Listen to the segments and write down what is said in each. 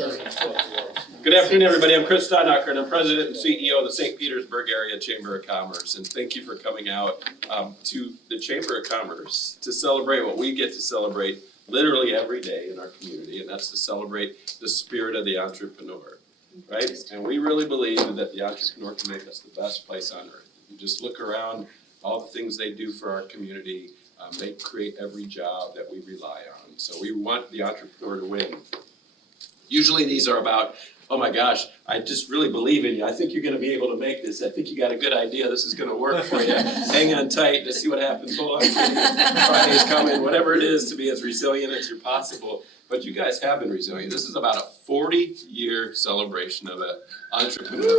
Good afternoon, everybody. I'm Chris Steinocher, and I'm President and CEO of the St. Petersburg Area Chamber of Commerce. And thank you for coming out to the Chamber of Commerce to celebrate what we get to celebrate literally every day in our community, and that's to celebrate the spirit of the entrepreneur, right? And we really believe that the entrepreneur can make us the best place on earth. You just look around, all the things they do for our community, they create every job that we rely on. So we want the entrepreneur to win. Usually these are about, oh my gosh, I just really believe in you. I think you're going to be able to make this. I think you got a good idea. This is going to work for you. Hang on tight to see what happens. Hold on. Friday's coming. Whatever it is, to be as resilient as you're possible. But you guys have been resilient. This is about a 40-year celebration of an entrepreneur.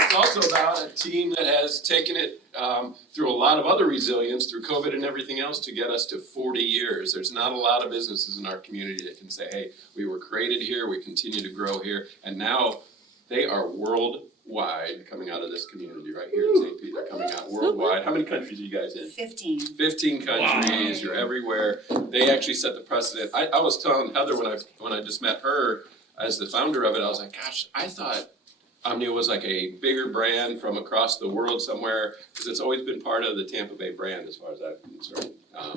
It's also about a team that has taken it through a lot of other resilience, through COVID and everything else, to get us to 40 years. There's not a lot of businesses in our community that can say, hey, we were created here, we continue to grow here, and now they are worldwide coming out of this community right here in St. Pete. They're coming out worldwide. How many countries are you guys in? 15. 15 countries. Wow. You're everywhere. They actually set the precedent. I was telling Heather when I just met her as the founder of it, I was like, gosh, I thought Omnia was like a bigger brand from across the world somewhere, because it's always been part of the Tampa Bay brand as far as I'm concerned.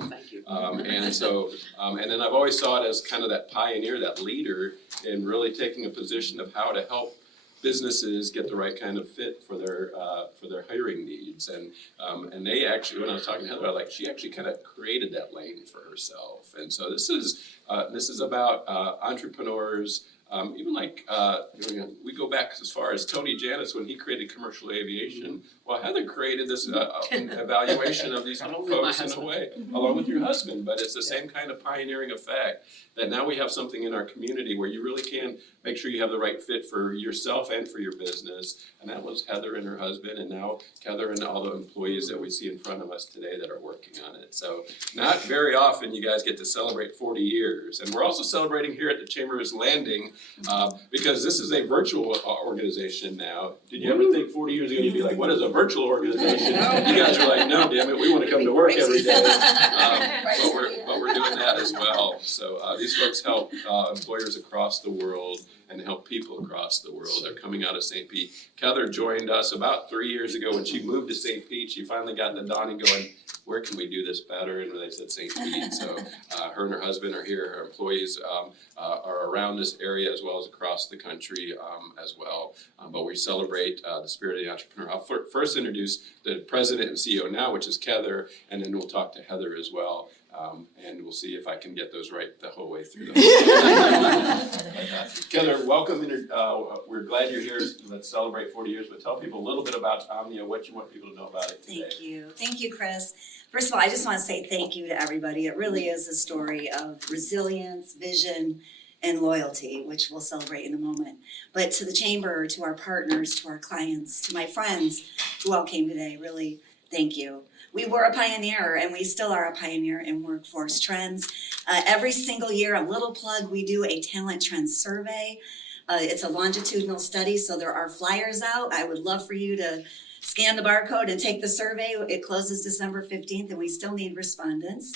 Thank you. And so, and then I've always saw it as kind of that pioneer, that leader in really taking a position of how to help businesses get the right kind of fit for their hiring needs. And they actually, when I was talking to Heather, she actually kind of created that lane for herself. And so this is about entrepreneurs. Even we go back as far as Tony Janis when he created commercial aviation. Well, Heather created this evaluation of these folks in a way, along with your husband. But it's the same kind of pioneering effect that now we have something in our community where you really can make sure you have the right fit for yourself and for your business. And that was Heather and her husband, and now Keather and all the employees that we see in front of us today that are working on it. So not very often you guys get to celebrate 40 years. And we're also celebrating here at the Chamber's Landing because this is a virtual organization now. Did you ever think 40 years ago you'd be like, what is a virtual organization? You guys are like, no, damn it, we want to come to work every day. But we're doing that as well. So these folks help employers across the world and help people across the world. They're coming out of St. Pete. Keather joined us about 3 years ago when she moved to St. Pete. She finally got the dawning going, where can we do this better? And they said St. Pete. So her and her husband are here. Her employees are around this area as well as across the country as well. But we celebrate the spirit of the entrepreneur. I'll first introduce the president and CEO now, which is Keather, and then we'll talk to Heather as well. And we'll see if I can get those right the whole way through. Keather, welcome. We're glad you're here. Let's celebrate 40 years, but tell people a little bit about Omnia, what you want people to know about it today. Thank you. Thank you, Chris. First of all, I just want to say thank you to everybody. It really is a story of resilience, vision, and loyalty, which we'll celebrate in a moment. But to the Chamber, to our partners, to our clients, to my friends who all came today, really thank you. We were a pioneer, and we still are a pioneer in workforce trends. Every single year, a little plug, we do a talent trends survey. It's a longitudinal study, so there are flyers out. I would love for you to scan the barcode and take the survey. It closes December 15th, and we still need respondents.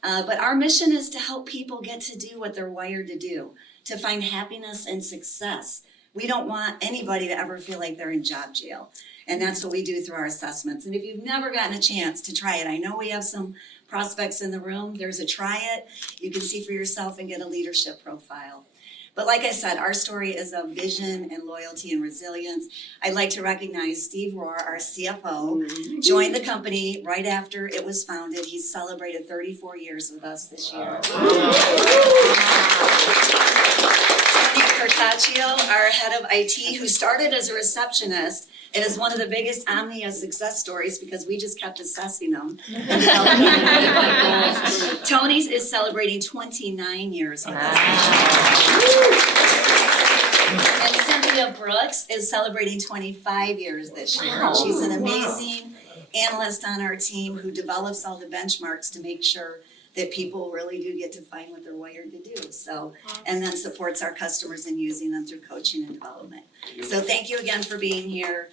But our mission is to help people get to do what they're wired to do, to find happiness and success. We don't want anybody to ever feel like they're in job jail. And that's what we do through our assessments. And if you've never gotten a chance to try it, I know we have some prospects in the room. There's a try it. You can see for yourself and get a leadership profile. But like I said, our story is of vision and loyalty and resilience. I'd like to recognize Steve Rohr, our CFO, joined the company right after it was founded. He's celebrated 34 years with us this year. Cartaccio, our head of IT, who started as a receptionist. It is one of the biggest Omnia success stories because we just kept assessing them. Tony's is celebrating 29 years with us. And Cynthia Brooks is celebrating 25 years this year. She's an amazing analyst on our team who develops all the benchmarks to make sure that people really do get to find what they're wired to do. So, and then supports our customers in using them through coaching and development. So thank you again for being here.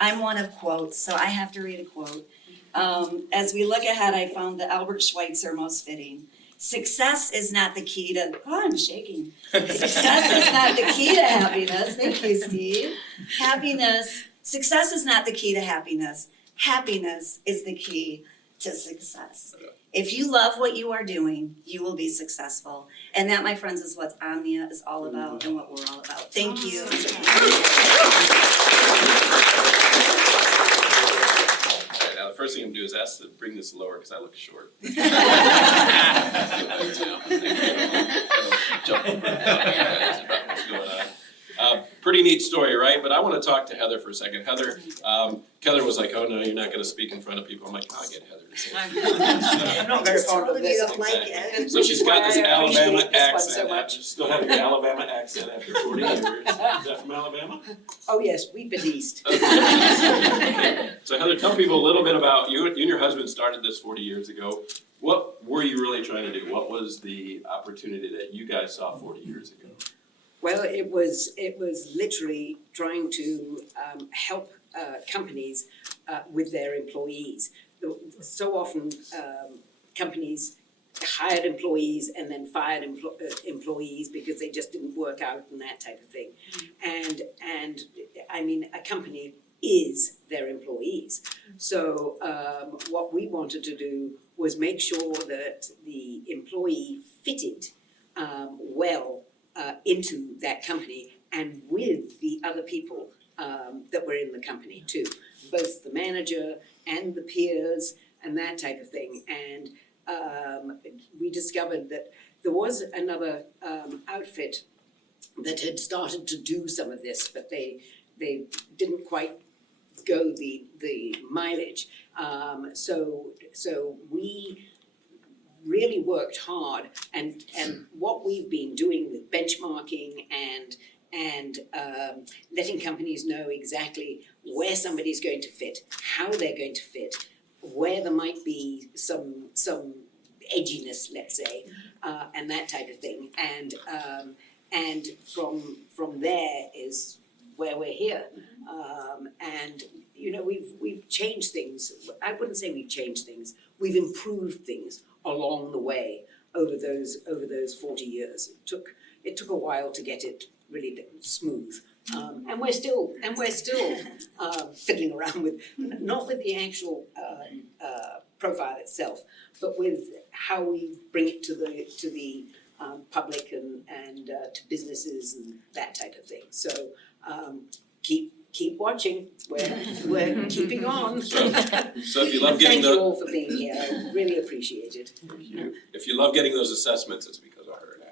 I'm one of quotes, so I have to read a quote. As we look ahead, I found the Albert Schweitzer most fitting. Success is not the key to, I'm shaking. Success is not the key to happiness. Thank you, Steve. Success is not the key to happiness. Happiness is the key to success. If you love what you are doing, you will be successful. And that, my friends, is what Omnia is all about and what we're all about. Thank you. Now, the first thing I'm gonna do is ask to bring this lower because I look short. Pretty neat story, right? But I want to talk to Heather for a second. Heather, Keather was like, "Oh no, you're not going to speak in front of people." I'm like, "I'll get Heather to say it." I'm not very fond of this. Don't like it. So she's got this Which is why I Alabama appreciate this one accent. so much. Still have your Alabama accent after 40 years. Is that from Alabama? Oh, yes, we've been east. So Heather, tell people a little bit about you. You and your husband started this 40 years ago. What were you really trying to do? What was the opportunity that you guys saw 40 years ago? Well, it was literally trying to help companies with their employees. So often companies hired employees and then fired employees because they just didn't work out and that type of thing. And I mean, a company is their employees. So what we wanted to do was make sure that the employee fitted well into that company and with the other people that were in the company too, both the manager and the peers and that type of thing. And we discovered that there was another outfit that had started to do some of this, but they didn't quite go the mileage. So we really worked hard, and what we've been doing with benchmarking and letting companies know exactly where somebody's going to fit, how they're going to fit, where there might be some edginess, let's say, and that type of thing. And from there is where we're here. And you know, we've changed things. I wouldn't say we've changed things. We've improved things along the way over those 40 years. It took a while to get it really smooth. And we're still fiddling around with, not with the actual profile itself, but with how we bring it to the public and to businesses and that type of thing. So keep watching. We're keeping on. So if you love getting Thank you all for being here. I really appreciate it. if you love getting those assessments, it's because of her now.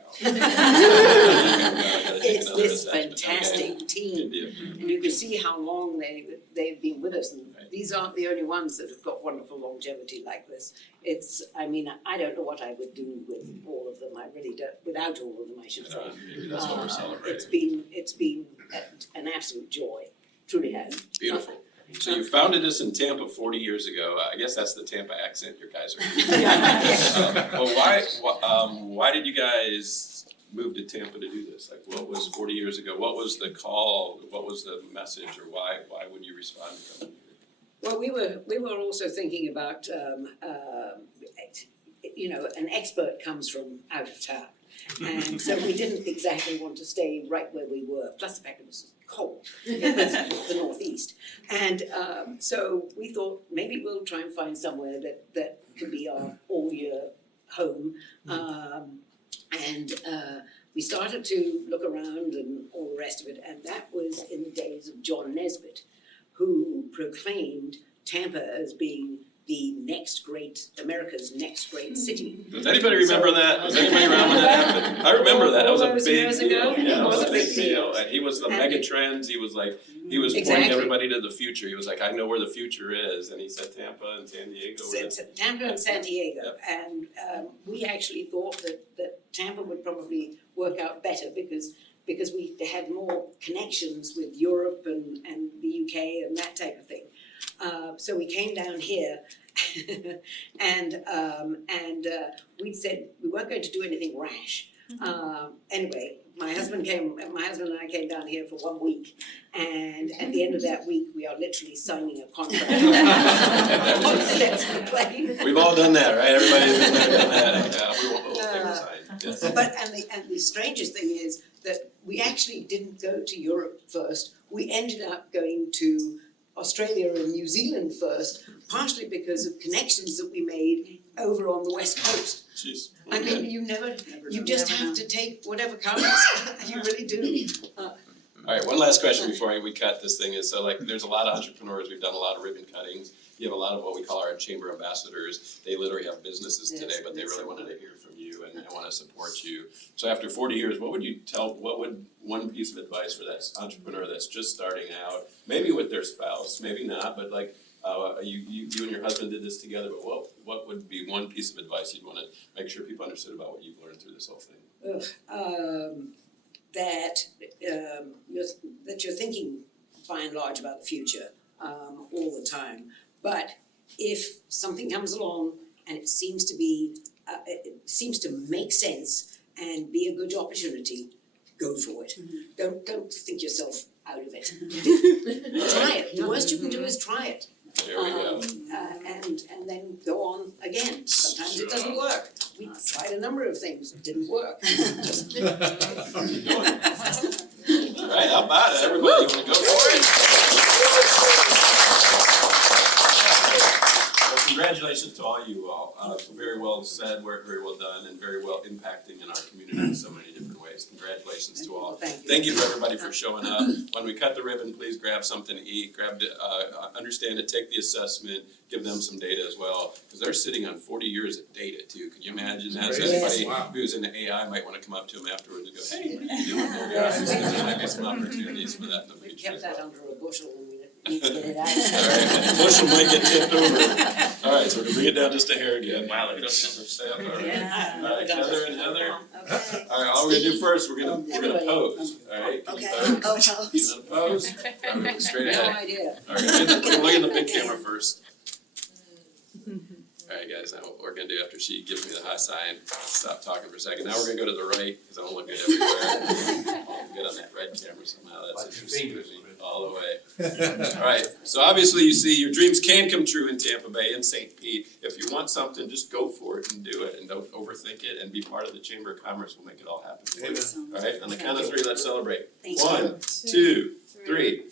It's this fantastic team, and you can see how long they've been with us, and these aren't the only ones that have got wonderful longevity like this. I mean, I don't know what I would do with all of them. I really don't. Without all of them, I should say. Maybe that's what we're celebrating. It's been an absolute joy. Truly has. Beautiful. So you founded this in Tampa 40 years ago. I guess that's the Tampa accent you guys are using. Well, why did you guys move to Tampa to do this? Like, what was 40 years ago? What was the call? What was the message? Or why would you respond to coming here? Well, we were also thinking about, you know, an expert comes from out of town. And so we didn't exactly want to stay right where we were, plus the fact it was cold. It was the northeast. And so we thought maybe we'll try and find somewhere that could be our all-year home. And we started to look around and all the rest of it, and that was in the days of John Nesbitt, who proclaimed Tampa as being America's next great city. Does anybody remember that? Was anybody around when that happened? I remember that. That was a big years deal. ago? Yeah, it was It a big deal. And he was the And mega trends. He was like, he was pointing Exactly. everybody to the future. He was like, I know where the future is. And he said Tampa and San Diego. Tampa and San Diego, and we actually thought that Tampa would probably work out better because we had more connections with Europe and the UK and that type of thing. So we came down here, and we said we weren't going to do anything rash. Anyway, my husband and I came down here for 1 week, and at the end of that week, we are literally signing a contract on the steps of the plane. We've all done that, right? Everybody's been there, done that. Yeah, we won't hold paper sign. Yes. But, and the strangest thing is that we actually didn't go to Europe first. We ended up going to Australia and New Zealand first, partially because of connections that we made over on the West Coast. Jeez. I mean, you just have to take whatever comes, you really do. All right, one last question before we cut this thing is, so like, there's a lot of entrepreneurs, we've done a lot of ribbon cuttings. You have a lot of what we call our chamber ambassadors. They literally have businesses today, but they really wanted to hear from you and want to support you. So after 40 years, what would one piece of advice for that entrepreneur that's just starting out, maybe with their spouse, maybe not, but like, you and your husband did this together, but what would be one piece of advice you'd want to make sure people understood about what you've learned through this whole thing? That you're thinking by and large about the future all the time. But if something comes along and it seems to make sense and be a good opportunity, go for it. Don't think yourself out of it. Try it. The worst you can do is try it. There we go. And then go on again. Sometimes it doesn't work. We tried a number of things, it didn't work. Just Keep going. All right, how about it? Everybody, you want to go for it? Well, congratulations to all you all. Very well said, work very well done, and very well impacting in our community in so many different ways. Congratulations to all. Thank you to everybody for showing up. When we cut the ribbon, please grab something to eat, understand it, take the assessment, give them some data as well, because they're sitting on 40 years of data too. Can you imagine that? So anybody who's in the AI might want to come up to them afterwards and go, hey, what are you doing there, guys? There might be some opportunities for that in the future. we kept that as well. under a bushel and we need to get it out. All right, bushel might get tipped over. All right, so we're gonna bring it down just a hair again. Wow, look at those Stay up, all right. Yeah. All right, Keather and Heather. Okay. All right, all we're gonna do first, we're gonna pose, all right? Can you Okay. pose? Oh, You know the pose? All right, straight No ahead. idea. All right, look at the big camera first. All right, guys, now what we're gonna do after she gives me the high sign, stop talking for a second. Now we're gonna go to the right, because I don't look good everywhere. I'll get on that red camera somehow, that's Watch your interesting. fingers. All the way. All right, so obviously you see your dreams can come true in Tampa Bay and St. Pete. If you want something, just go for it and do it, and don't overthink it, and be part of the Chamber of Commerce. We'll make it all happen for you. All right, on the count of three, let's celebrate. Thank you. 1, 2, 3.